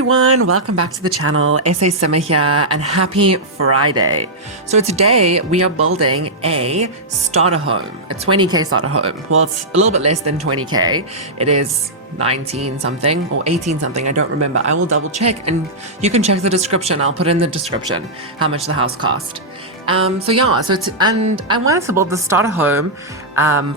everyone, welcome back to the channel. SASimmer here, and happy Friday. So today we are building a starter home, a 20k starter home. Well, it's a little bit less than 20k. It is 19 something or 18 something, I don't remember. I will double check, and you can check the description. I'll put in the description how much the house cost. And I wanted to build the starter home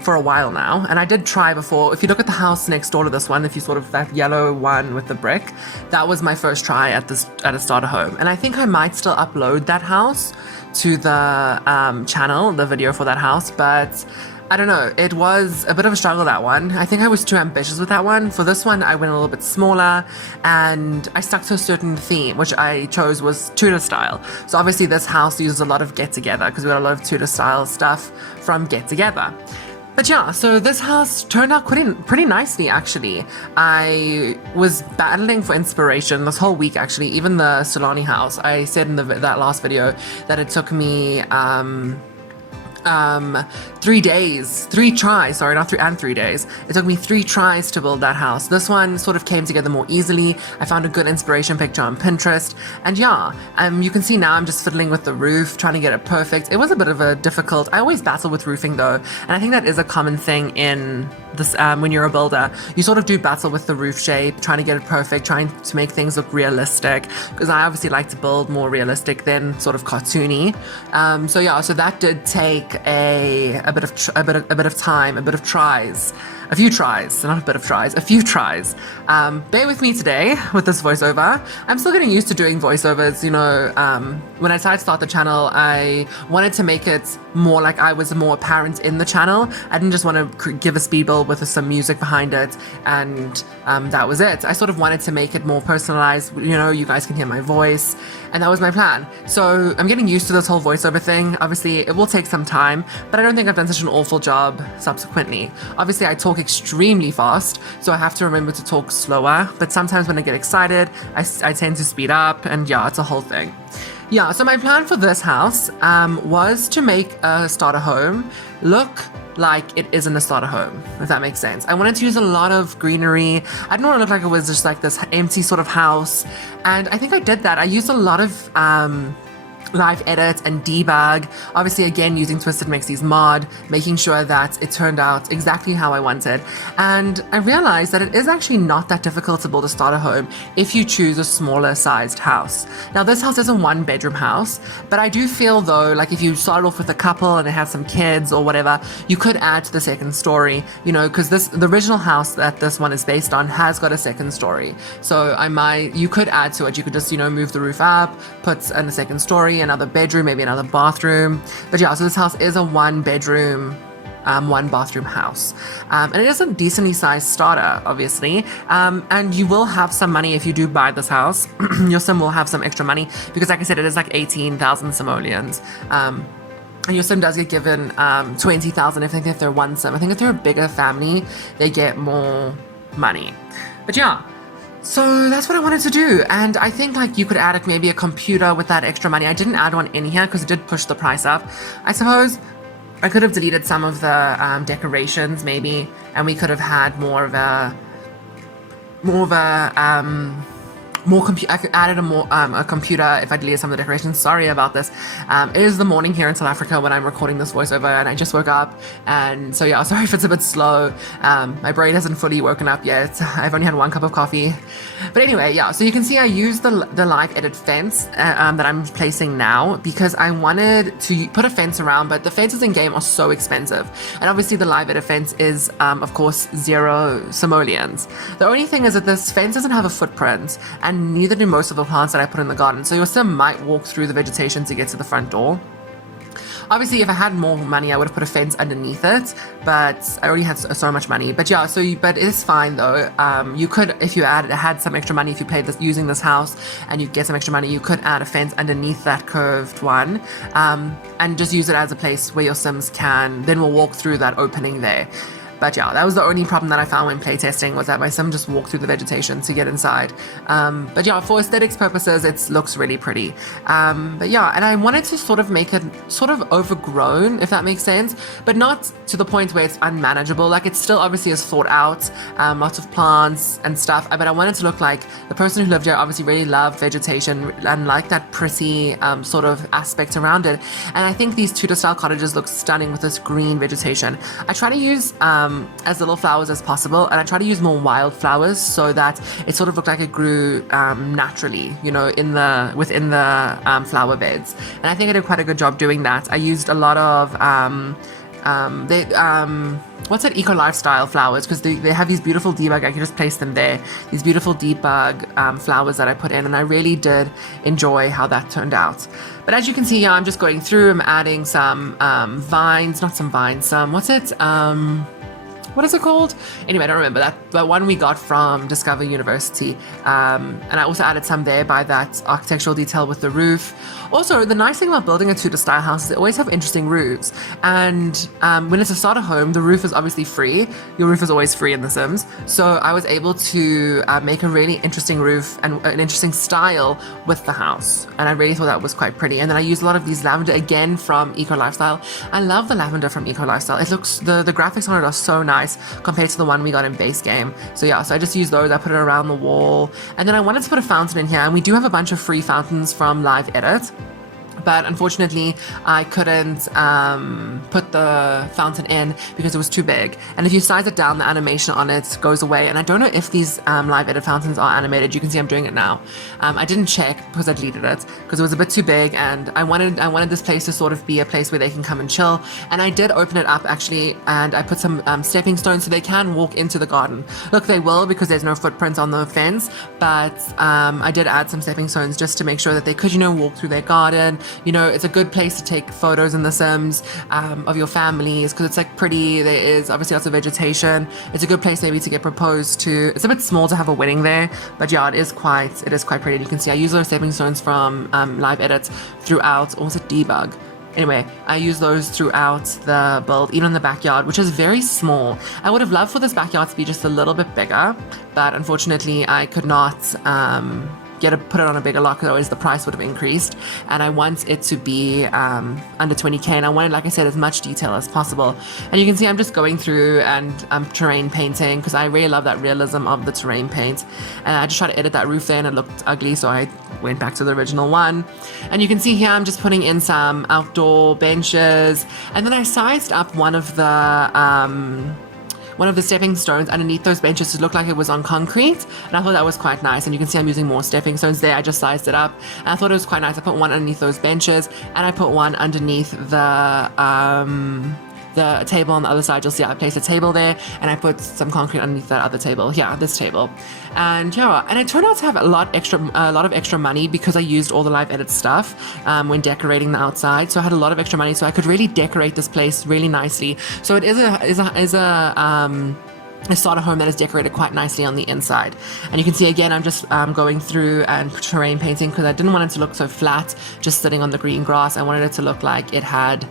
for a while now, and I did try before. If you look at the house next door to this one, if you sort of that yellow one with the brick, that was my first try at a starter home, and I think I might still upload that house to the channel, the video for that house, but I don't know, it was a bit of a struggle, that one. I think I was too ambitious with that one. For this one, I went a little bit smaller, and I stuck to a certain theme, which I chose was Tudor style. So obviously this house uses a lot of Get Together, because we got a lot of Tudor style stuff from Get Together. But yeah, so this house turned out pretty nicely, actually. I was battling for inspiration this whole week, actually. Even the Solani house, I said in that last video that it took me 3 days, 3 tries, sorry, not 3 days. It took me 3 tries to build that house. This one sort of came together more easily. I found a good inspiration picture on Pinterest, and yeah, you can see now I'm just fiddling with the roof, trying to get it perfect. It was a bit of a difficult, I always battle with roofing though, and I think that is a common thing in this, when you're a builder. You sort of do battle with the roof shape, trying to get it perfect, trying to make things look realistic, because I obviously like to build more realistic than sort of cartoony. So yeah, so that did take a bit of time, a few tries. Bear with me today with this voiceover. I'm still getting used to doing voiceovers. You know, when I decided to start the channel, I wanted to make it more like I was more apparent in the channel. I didn't just want to give a speed build with some music behind it, and that was it. I sort of wanted to make it more personalized. You know, you guys can hear my voice, and that was my plan. So I'm getting used to this whole voiceover thing. Obviously, it will take some time, but I don't think I've done such an awful job subsequently. Obviously, I talk extremely fast, so I have to remember to talk slower, but sometimes when I get excited, I tend to speed up, and yeah, it's a whole thing. Yeah, so my plan for this house was to make a starter home look like it isn't a starter home, if that makes sense. I wanted to use a lot of greenery. I didn't want to look like it was just like this empty sort of house, and I think I did that. I used a lot of live edit and debug, obviously again using Twisted Mixie's mod, making sure that it turned out exactly how I wanted. And I realized that it is actually not that difficult to build a starter home if you choose a smaller sized house. Now this house is a 1-bedroom house, but I do feel though, like if you started off with a couple and it had some kids or whatever, you could add to the second story, you know, because the original house that this one is based on has got a second story. So you could add to it. You could just, you know, move the roof up, put in a second story, another bedroom, maybe another bathroom. But yeah, so this house is a 1-bedroom, 1-bathroom house, and it is a decently sized starter, obviously, and you will have some money if you do buy this house. Your sim will have some extra money, because like I said, it is like 18,000 simoleons, and your sim does get given 20,000 if they're one sim. I think if they're a bigger family, they get more money. But yeah, so that's what I wanted to do, and I think like you could add maybe a computer with that extra money. I didn't add one in here because it did push the price up. I suppose I could have deleted some of the decorations maybe, and we could have had I could added a computer if I deleted some of the decorations. Sorry about this. It is the morning here in South Africa when I'm recording this voiceover, and I just woke up, and so yeah, sorry if it's a bit slow. My brain hasn't fully woken up yet. I've only had 1 cup of coffee. But anyway, yeah, so you can see I used the live edit fence that I'm placing now, because I wanted to put a fence around, but the fences in game are so expensive, and obviously the live edit fence is of course 0 simoleons. The only thing is that this fence doesn't have a footprint, and neither do most of the plants that I put in the garden, so your sim might walk through the vegetation to get to the front door. Obviously, if I had more money, I would have put a fence underneath it, but I already had so much money. But yeah, but it's fine though. You could, if you had some extra money, if you played this using this house and you get some extra money, you could add a fence underneath that curved one, and just use it as a place where your sims can then will walk through that opening there. But yeah, that was the only problem that I found when playtesting, was that my sim just walked through the vegetation to get inside. But yeah, for aesthetics purposes, it looks really pretty. But yeah, and I wanted to sort of make it sort of overgrown, if that makes sense, but not to the point where it's unmanageable. Like, it still obviously is thought out, lots of plants and stuff, but I wanted to look like the person who lived here obviously really loved vegetation and like that pretty sort of aspect around it. And I think these Tudor style cottages look stunning with this green vegetation. I try to use as little flowers as possible, and I try to use more wild flowers so that it sort of looked like it grew naturally, you know, within the flower beds. And I think I did quite a good job doing that. I used a lot of what's that, eco lifestyle flowers, because they have these beautiful debug, I can just place them there, these beautiful debug flowers that I put in, and I really did enjoy how that turned out. But as you can see here, I'm just going through, I'm adding some what is it called? Anyway, I don't remember that. The one we got from Discover University. And I also added some there by that architectural detail with the roof. Also, the nice thing about building a Tudor style house is they always have interesting roofs. And when it's a starter home, the roof is obviously free. Your roof is always free in The Sims. So I was able to make a really interesting roof and an interesting style with the house. And I really thought that was quite pretty. And then I used a lot of these lavender, again from Eco Lifestyle. I love the lavender from Eco Lifestyle. It looks, the graphics on it are so nice compared to the one we got in base game. So yeah, so I just used those, I put it around the wall. And then I wanted to put a fountain in here, and we do have a bunch of free fountains from Live Edit. But unfortunately, I couldn't put the fountain in because it was too big. And if you size it down, the animation on it goes away. And I don't know if these live edit fountains are animated. You can see I'm doing it now. I didn't check because I deleted it because it was a bit too big, and I wanted this place to sort of be a place where they can come and chill. And I did open it up actually, and I put some stepping stones so they can walk into the garden. Look, they will, because there's no footprints on the fence, but I did add some stepping stones just to make sure that they could, you know, walk through their garden. You know, it's a good place to take photos in The Sims of your families, because it's like pretty. There is obviously lots of vegetation. It's a good place maybe to get proposed to. It's a bit small to have a wedding there, but yeah, it is quite pretty. And you can see I use those stepping stones from Live Edits throughout. Or was it Debug? Anyway, I use those throughout the build, even in the backyard, which is very small. I would have loved for this backyard to be just a little bit bigger, but unfortunately I could not put it on a bigger lot, because otherwise the price would have increased. And I want it to be under 20k, and I wanted, like I said, as much detail as possible. And you can see I'm just going through and terrain painting, because I really love that realism of the terrain paint. And I just tried to edit that roof there and it looked ugly, so I went back to the original one. And you can see here I'm just putting in some outdoor benches, and then I sized up one of the stepping stones underneath those benches to look like it was on concrete, and I thought that was quite nice. And you can see I'm using more stepping stones there. I just sized it up, and I thought it was quite nice. I put one underneath those benches, and I put one underneath the table on the other side. You'll see I placed a table there, and I put some concrete underneath that other table. Yeah, this table. And yeah, and I turned out to have a lot of extra money because I used all the Live Edit stuff when decorating the outside. So I had a lot of extra money, so I could really decorate this place really nicely. So it is a starter home that is decorated quite nicely on the inside. And you can see again I'm just going through and terrain painting, because I didn't want it to look so flat just sitting on the green grass. I wanted it to look like it had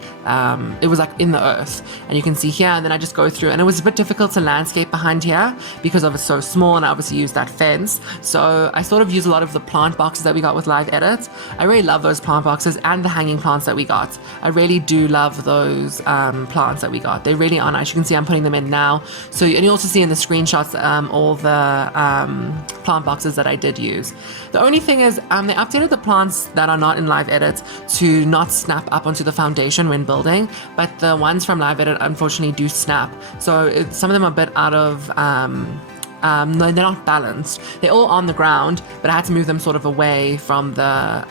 it was like in the earth. And you can see here, and then I just go through, and it was a bit difficult to landscape behind here because of it's so small, and I obviously used that fence. So I sort of used a lot of the plant boxes that we got with Live Edit. I really love those plant boxes and the hanging plants that we got. I really do love those plants that we got. They really are nice. You can see I'm putting them in now. So, and you also see in the screenshots all the plant boxes that I did use. The only thing is they updated the plants that are not in Live Edit to not snap up onto the foundation when building, but the ones from Live Edit unfortunately do snap. So some of them are a bit out of no, they're not balanced. They're all on the ground, but I had to move them sort of away from the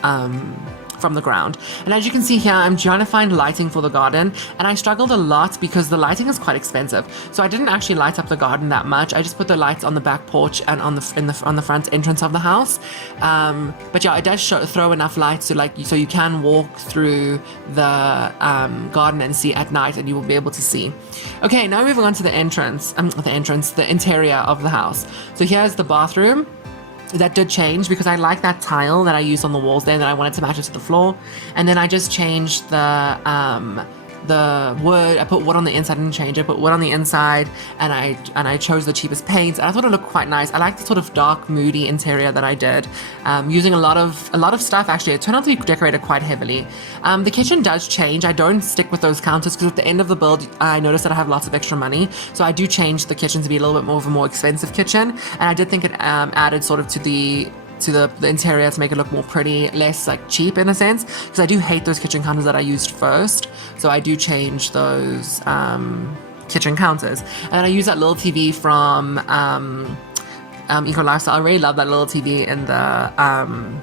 ground. And as you can see here, I'm trying to find lighting for the garden, and I struggled a lot because the lighting is quite expensive. So I didn't actually light up the garden that much. I just put the lights on the back porch and on the front entrance of the house. But yeah, it does throw enough light so you can walk through the garden and see at night, and you will be able to see. Okay, now moving on to the interior of the house. So here's the bathroom. That did change because I like that tile that I used on the walls there, and then I wanted to match it to the floor. And then I just changed the the wood. I put wood on the inside, didn't change it. Put wood on the inside, and I chose the cheapest paints. And I thought it looked quite nice. I like the sort of dark, moody interior that I did, using a lot of stuff. Actually, it turned out to be decorated quite heavily. The kitchen does change. I don't stick with those counters because at the end of the build, I noticed that I have lots of extra money, so I do change the kitchen to be a little bit more of a more expensive kitchen. And I did think it added sort of to the interior to make it look more pretty, less like cheap in a sense, because I do hate those kitchen counters that I used first. So I do change those kitchen counters. And I use that little TV from Eco Lifestyle. I really love that little TV in the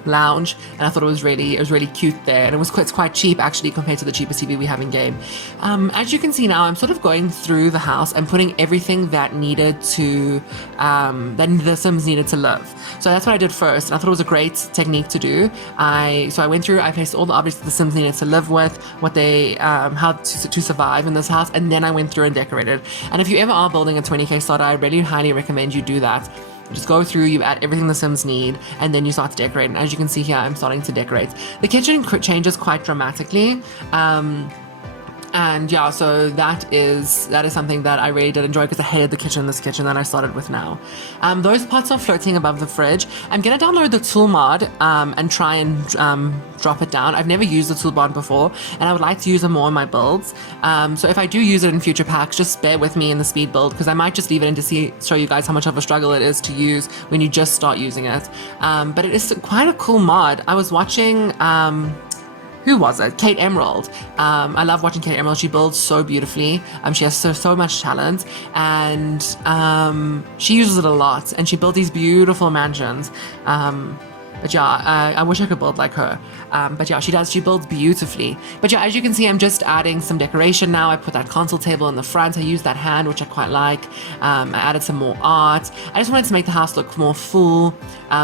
lounge, and I thought it was really cute there, and it's quite cheap actually compared to the cheapest TV we have in game. As you can see now, I'm sort of going through the house and putting everything that needed to that the Sims needed to live. So that's what I did first, and I thought it was a great technique to do. I went through, I placed all the objects that the Sims needed to live with, what they how to survive in this house, and then I went through and decorated. And if you ever are building a 20k starter, I really highly recommend you do that. Just go through, you add everything the Sims need, and then you start to decorate. And as you can see here, I'm starting to decorate. The kitchen changes quite dramatically. And yeah, so that is something that I really did enjoy because I hated this kitchen that I started with now. Those pots are floating above the fridge. I'm gonna download the tool mod and try and drop it down. I've never used the tool mod before, and I would like to use it more in my builds. So if I do use it in future packs, just bear with me in the speed build, because I might just leave it in to show you guys how much of a struggle it is to use when you just start using it. But it is quite a cool mod. I was watching who was it? Kate Emerald. I love watching Kate Emerald. She builds so beautifully. She has so much talent, and she uses it a lot, and she built these beautiful mansions. But yeah, I wish I could build like her. But yeah, she builds beautifully. But yeah, as you can see, I'm just adding some decoration now. I put that console table in the front. I used that hand, which I quite like. I added some more art. I just wanted to make the house look more full,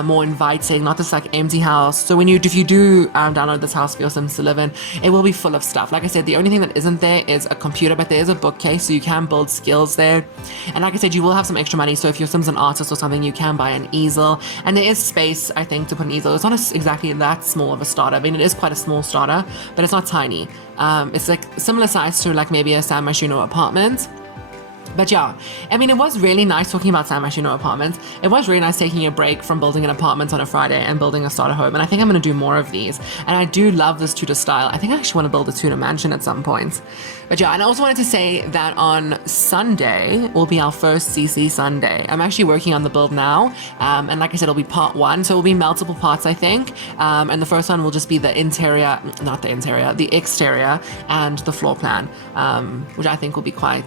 more inviting, not this like empty house. So if you do download this house for your Sims to live in, it will be full of stuff. Like I said, the only thing that isn't there is a computer, but there is a bookcase, so you can build skills there. And like I said, you will have some extra money. So if your Sim's an artist or something, you can buy an easel. And there is space, I think, to put an easel. It's not exactly that small of a starter. I mean, it is quite a small starter, but it's not tiny. It's like similar size to like maybe a San Myshuno apartment. But yeah, I mean, it was really nice talking about San Myshuno apartments. It was really nice taking a break from building an apartment on a Friday and building a starter home. And I think I'm going to do more of these. And I do love this Tudor style. I think I actually want to build a Tudor mansion at some point. But yeah, and I also wanted to say that on Sunday will be our first CC Sunday. I'm actually working on the build now. And like I said, it'll be part 1. So it'll be multiple parts, I think. And the first one will just be the the exterior and the floor plan, which I think will be quite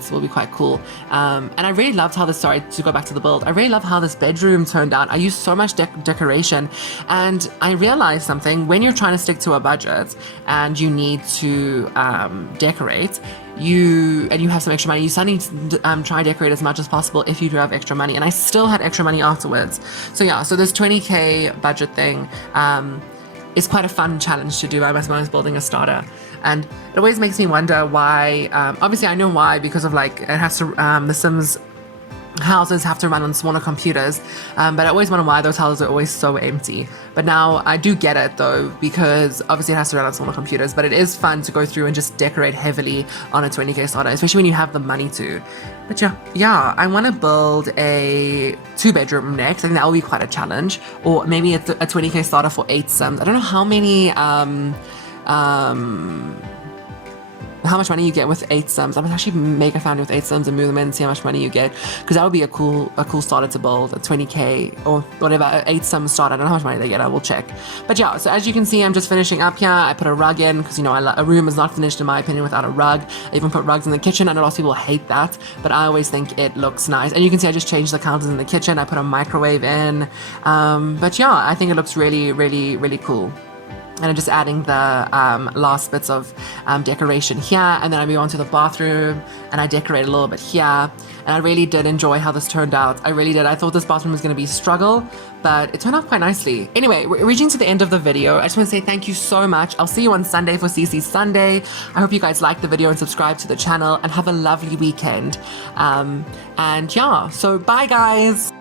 cool. And I really loved how to go back to the build. I really love how this bedroom turned out. I used so much decoration, and I realized something. When you're trying to stick to a budget and you need to decorate, you have some extra money, you suddenly try and decorate as much as possible if you do have extra money. And I still had extra money afterwards. So yeah, so this 20k budget thing is quite a fun challenge to do. I was building a starter. And it always makes me wonder why, obviously I know why, because of like, it has to, the Sims houses have to run on smaller computers, but I always wonder why those houses are always so empty. But now I do get it though, because obviously it has to run on smaller computers, but it is fun to go through and just decorate heavily on a 20k starter, especially when you have the money to. But yeah, I want to build a 2-bedroom next. I think that will be quite a challenge, or maybe a 20k starter for 8 Sims. I don't know how many, how much money you get with 8 Sims. I would actually make a family with 8 Sims and move them in and see how much money you get, because that would be a cool starter to build, a 20k or whatever, an 8 Sim starter. I don't know how much money they get, I will check. But yeah, so as you can see, I'm just finishing up here. I put a rug in because, you know, a room is not finished in my opinion without a rug. I even put rugs in the kitchen. I know lots of people hate that, but I always think it looks nice. And you can see I just changed the counters in the kitchen. I put a microwave in. But yeah, I think it looks really cool. And I'm just adding the last bits of decoration here, and then I move on to the bathroom and I decorate a little bit here. And I really did enjoy how this turned out. I really did. I thought this bathroom was going to be a struggle, but it turned out quite nicely. Anyway, we're reaching to the end of the video. I just want to say thank you so much. I'll see you on Sunday for CC Sunday. I hope you guys liked the video and subscribe to the channel, and have a lovely weekend. And yeah, so bye guys.